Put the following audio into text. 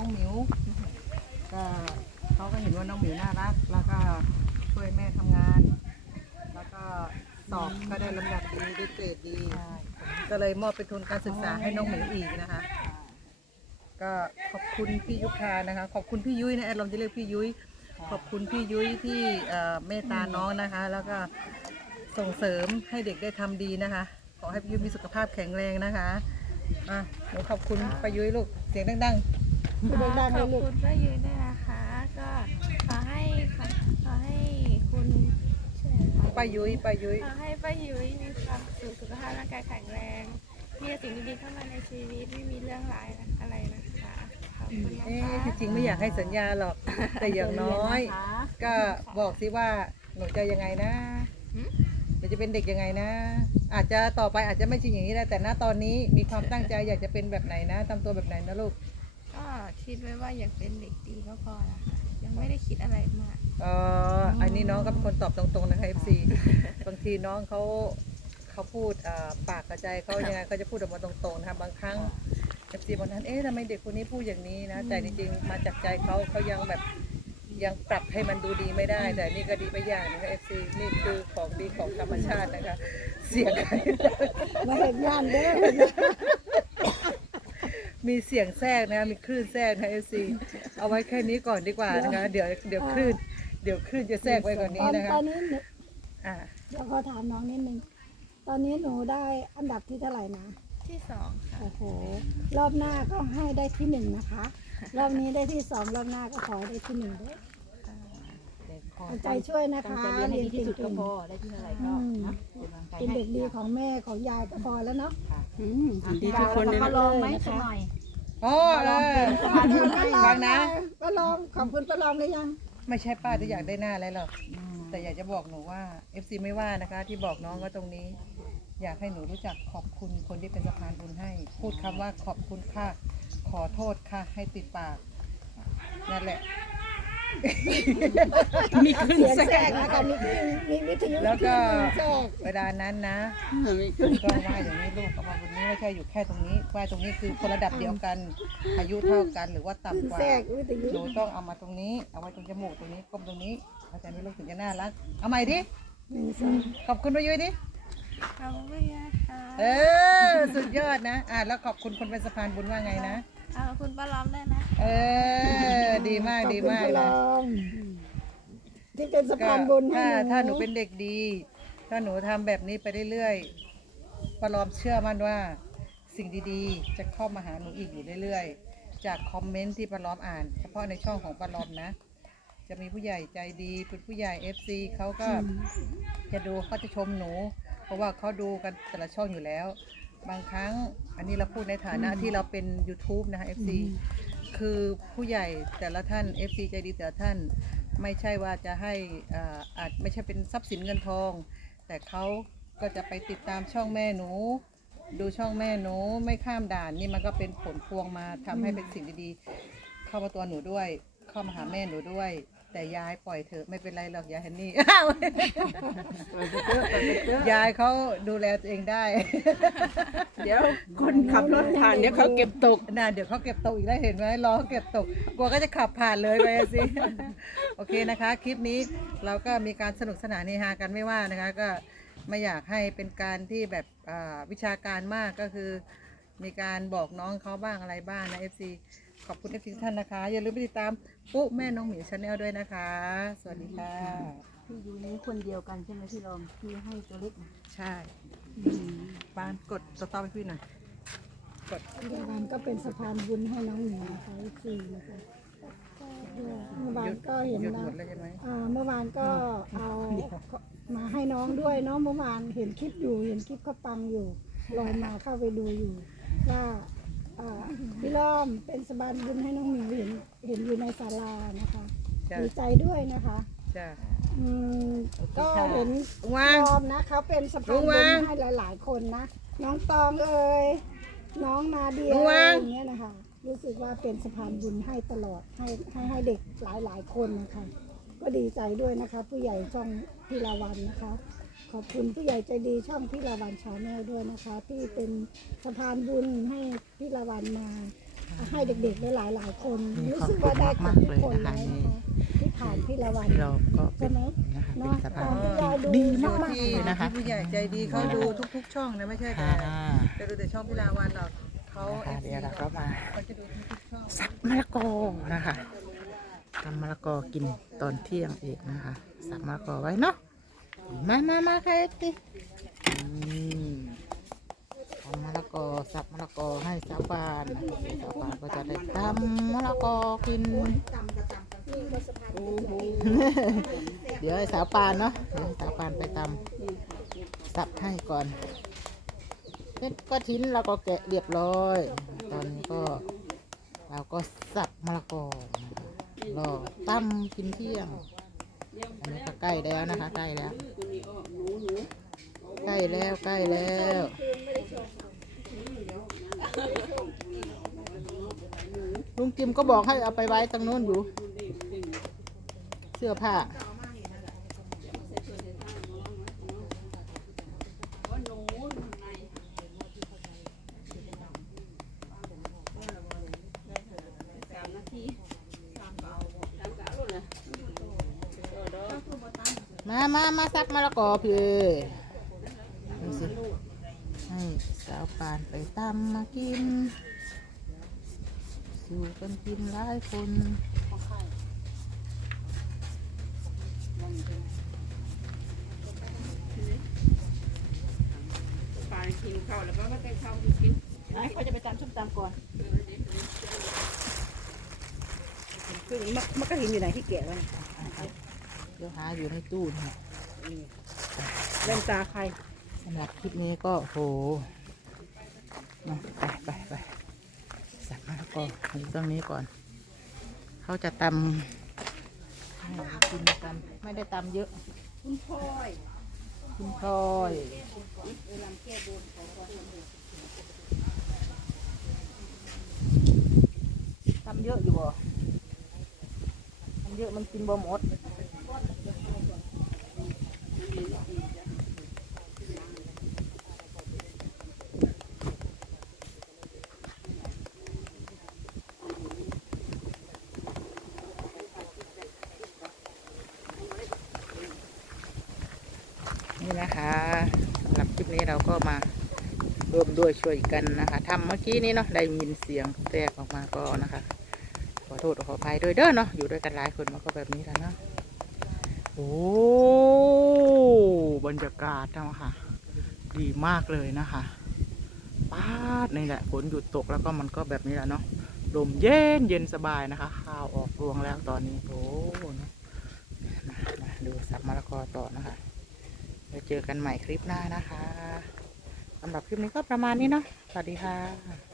องหมิวก็เขาก็เห็นว่าน้องหมิวน่ารัก แล้วก็ช่วยแม่ทำงาน แล้วก็สอบก็ได้ลำดับดีได้เกรดดี ก็เลยมอบเป็นทุนการศึกษาให้น้องหมิวอีกนะคะ ก็ขอบคุณพี่ยุพานะคะ ขอบคุณพี่ยุ้ยนะแอดลองจะเรียกพี่ยุ้ย ขอบคุณพี่ยุ้ยที่เอ่อเมตตาน้องนะคะ แล้วก็ส่งเสริมให้เด็กได้ทำดีนะคะ ขอให้พี่ยุ้ยมีสุขภาพแข็งแรงนะคะอะหนูขอบคุณป้ายุ้ยลูกเสียงดังพูดดังๆ ขเลอยบลูกคุณป้ายุ้ยด้วยนะคะ ก็ขอให้ขอขอให้คุณชื่ออะไรนะคะๆป้ายุ้ยป้ายุ้ยขอให้ป้ายุ้ยมีความสุขสุขภาพร่างกายแข็งแรงมีแต่สิ่งดีๆเข้ามาในชีวิตไม่มีเรื่องร้ายอะไรนะคะขอบคุณนะเอ๊ะคะที่จริงไม่อยากให้สัญญาหรอก แต่อย่างน้อย ก็บอกสิว่าหนูจะยังไงนะเดี๋ยวจะเป็นเด็กยังไงนะ อาจจะต่อไปอาจจะไม่ใช่อย่างนี้นะแต่ณตอนนี้มีความตั้งใจอยากจะเป็นแบบไหนนะทำตัวแบบไหนนะลูกก็ คิดไว้ว่าอยากเป็นเด็กดีก็พอนะคะยังไม่ได้คิดอะไรมาก เอออันนี้น้องก็เป็นคนตอบตรงๆนะคะ FC บางทีน้องเขาเขาพูดอ่าปากกระใจเขายังไงเขาจะพูดออกมาตรงๆนะคะบางครั้ง FC บางท่านเอ๊ะทำไมเด็กคนนี้พูดอย่างนี้นะ แต่จริงๆมาจากใจเขาเขายังแบบยังปรับให้มันดูดีไม่ได้ แต่นี่ก็ดีไปอย่างนะคะ FC นี่คือของดีของธรรมชาตินะคะ เสียง มาเห็นงานเด้อ มีเสียงแทรกนะคะมีคลื่นแทรกนะ FC เอาไว้แค่นี้ก่อนดีกว่านะคะ เดี๋ยวเดี๋ยวคลื่นเดี๋ยวคลื่นจะแทรกไว้กว่อนนี้นะคะตอนนี้หนูอ่าเดี๋ยวขอถามน้องนิดนึง ตอนนี้หนูได้อันดับที่เท่าไหร่นะ ที่สองค่ะโอ้โห รอบหน้าก็ให้ได้ที่หนึ่งนะคะ รอบนี้ได้ที่สองรอบหน้าก็ขอให้ได้ที่หนึ่งด้วยเอาใจช่วยนะคะตั้งใจเรียนให้ดีที่สุดเก่ก็งพอได้ที่เท่าไหร่ก็นะเป็นกำลังใจๆเป็นให้เด็กดีของแม่ของยายก็พอแล้วเนาะ อืมดีทุกคนเลยมานะลองไหมสักหน่อยอ๋อเออฟังนะ ป้าลองขอบคุณป้าลองหรือยังไม่ใช่ป้าที่อยากได้หน้าอะไรหรอก แต่อยากจะบอกหนูว่า FC ไม่ว่านะคะ ที่บอกน้องก็ตรงนี้ อยากให้หนูรู้จักขอบคุณคนที่เป็นสะพานบุญให้ พูดคำว่าขอบคุณค่ะ ขอโทษค่ะ ให้ติดปาก นั่นแหละ มีขึ้นเสียงแทรแทรกกนะคะมีขึ้นมีวิทยุแล้วก็แทรกเวลานั้นนะมีคุขึ้นณต้องว่าอย่างนี้ลูกกับว่าวันนี้ไม่ใช่อยู่แค่ตรงนี้ว่าตรงนี้คือคนระดับเดียวกัน อายุเท่ากันหรือว่าต่ำกว่า แทรกวิทยุหนูต้องเอามาตรงนี้ เอาไว้ตรงจมูกตรงนี้ก้มตรงนี้เข้าใจไหมลูกถึงจะน่ารัก เอาใหม่ดิ หนึ่งสองขอบคุณประยุ้ยดิ ขอบคุณนะคะเออ สุดยอดนะ อะแล้วขอบคุณคนเป็นสะพานบุญว่าไงนะ ขอบคุณป้าล้อมด้วยนะเออ ดีมากดีมากขอบคุณป้านะลองที่เป็นสะก็พานบุญให้ถ้าหนูถ้าหนูเป็นเด็กดี ถ้าหนูทำแบบนี้ไปเรื่อยๆปลอมเชื่อมั่นว่า สิ่งดีๆ จะเข้ามาหาหนูอีกอยู่เรื่อยๆ จากคอมเมนต์ที่ปลอมอ่าน เฉพาะในช่องของปลอมนะ จะมีผู้ใหญ่ใจดีเป็นผู้ใหญ่ FC เขาก็จะดูเขาจะชมหนู เพราะว่าเขาดูกันแต่ละช่องอยู่แล้ว บางครั้งอันนี้เราพูดในฐานะที่เราเป็น YouTube นะคะ FC คือผู้ใหญ่แต่ละท่าน FC ใจดีแต่ละท่านไม่ใช่ว่าจะให้อ่าอาจไม่ใช่เป็นทรัพย์สินเงินทอง แต่เขาก็จะไปติดตามช่องแม่หนู ดูช่องแม่หนูไม่ข้ามด่านนี่มันก็เป็นผลพวงมาทำให้เป็นสิ่งดีๆ เข้ามาตัวหนูด้วย เข้ามาหาแม่หนูด้วย แต่ยายปล่อยเถอะไม่เป็นไรหรอกยายฮันนี่ยายเขาดูแลตัวเองได้ เดี๋ยวคนขับรถผ่านเดี๋ยวเขาเก็บตก น่าเดี๋ยวเขาเก็บตกอีกแล้วเห็นไหมรอเขาเก็บตกกลัวก็จะขับผ่านเลยไปสิ โอเคนะคะ คลิปนี้เราก็มีการสนุกสนานเฮฮากันไม่ว่านะคะ ก็ไม่อยากให้เป็นการที่แบบอ่าวิชาการมากก็คือ มีการบอกน้องเขาบ้างอะไรบ้างนะ FC ขอบคุณ FC ทุกท่านนะคะ อย่าลืมไปติดตามปุ๊แม่น้องหมิวชาแนลด้วยนะคะ สวัสดีค่ะพี่ยูนี้คนเดียวกันใช่ไหมพี่ลมที่ให้ตัวเล็กนะใช่ปานกดสต็อปให้พี่หน่อยกดเมื่อวานก็เป็นสะพานบุญให้น้องหนูนะคะสี่นะคะเมื่อวานก็เห็นหยุดนะหมดแล้วใช่ไหมอ่าเมื่อวานก็เอามาให้น้องด้วยเน้องเมื่อวานเห็นคลิปอยู่เห็นคลิปเขาปังอยู่ลอยมาเข้าไปดูอยู่ว่า อ่าพี่ล้อมเป็นสะพานบุญให้น้องหมิวเห็นเห็นอยู่ในศาลานะคะจ้ะดีใจด้วยนะคะจ้ะอืมก็เห็น วาง ยอมนะเขาเป็นสะพานลุงบุวางญให้หลาย ๆ คนนะ น้องตองเอ่ยน้องนาเดียลุงอะวางไรอย่างเงี้ยนะคะรู้สึกว่าเป็นสะพานบุญให้ตลอดให้ให้ให้เด็กหลาย ๆ คนนะคะ ก็ดีใจด้วยนะคะ ผู้ใหญ่ช่องพิลาวันนะคะ ขอบคุณผู้ใหญ่ใจดีช่องพิลาวันชาแนลด้วยนะคะ ที่เป็นสะพานบุญให้พิลาวันมา ให้เด็กๆหลายหลายๆคนนี่รู้สึกว่าได้ขอบกับคุณทุกมากคนๆเลยแล้วนะคะนะคะ ที่ผ่านพี่ละวันเราก็เป็ใช่นไหม นะคะเป็นเนาะสะตพาอนนที่ยายดูดีอยู่มากที่ๆเลยนะคะที่ผู้ใหญ่ใจดีเขาดูทุก ๆ ช่องนะไม่ใช่แต่ค่ะจะดูแต่ช่องพิลาวันหรอกเขาเอนะคะฟเดี๋ซียวเราก็มาเขาจะดูทุกๆช่อง สับมะละกอนะคะทำมะละกอกินตอนเที่ยงอีกนะคะสับมะละกอไว้เนาะ มามามาใครติอืมทำมะละกอสับมะละกอให้สาวปานนะคะสาวปานก็จะได้ทำมะละกอกินเดี๋ยวให้สาวปานเนาะเดี๋ยวให้สาวปานไปตำสับให้ก่อนเม็ดก็ทิ้นเราก็แกะเรียบร้อย ตอนนี้ก็เราก็สับมะละกอนะคะรอตั้มกินเที่ยงอันนี้ก็ใกล้แล้วนะคะใกล้แล้ว ใกล้แล้วใกล้แล้วลุงจิมก็บอกให้เอาไปไว้ตรงโน้นอยู่ เสื้อผ้ามามามาซักมะละกอพี่ดูสิให้สาว ปานไปตำมากินสู่กันกินหลายคนปลากินข้าวแล้วก็ไม่ได้ข้าวกินเขาจะไปตามส้มตำก่อนคือมันมันก็เห็นอยู่ไหนที่แกะไว้เดี๋ยวหาอยู่ในตู้นะเล่นตาใครสำหรับคลิปนี้ก็โห มาไปไปไปสับมะละกออยู่ตรงนี้ก่อน เขาจะตำกินกันไม่ได้ตำเยอะ คุณพลอยคุณพลอยตำเยอะอยู่บ่ตำเยอะมันกินบ่หมด นะคะสำหรับคลิปนี้เราก็มาร่วมด้วยช่วยกันนะคะทำเมื่อกี้นี้เนาะได้ยินเสียงแตกออกมาก็นะคะ ขอโทษขออภัยด้วยเด้อเนาะอยู่ด้วยกันหลายคนมันก็แบบนี้แหล้วเนาะโอ้บรรยากาศนะคะดีมากเลยนะคะป้าดนี่แหละฝนหยุดตกแล้วก็มันก็แบบนี้แหละเนาะลมเย็นเย็นสบายนะคะ ข้าวออกรวงแล้วตอนนี้โอ้เนะมามาดูสับมะละกอต่อนะคะ ไว้เจอกันใหม่คลิปหน้านะคะสำหรับคลิปนี้ก็ประมาณนี้เนาะสวัสดีค่ะ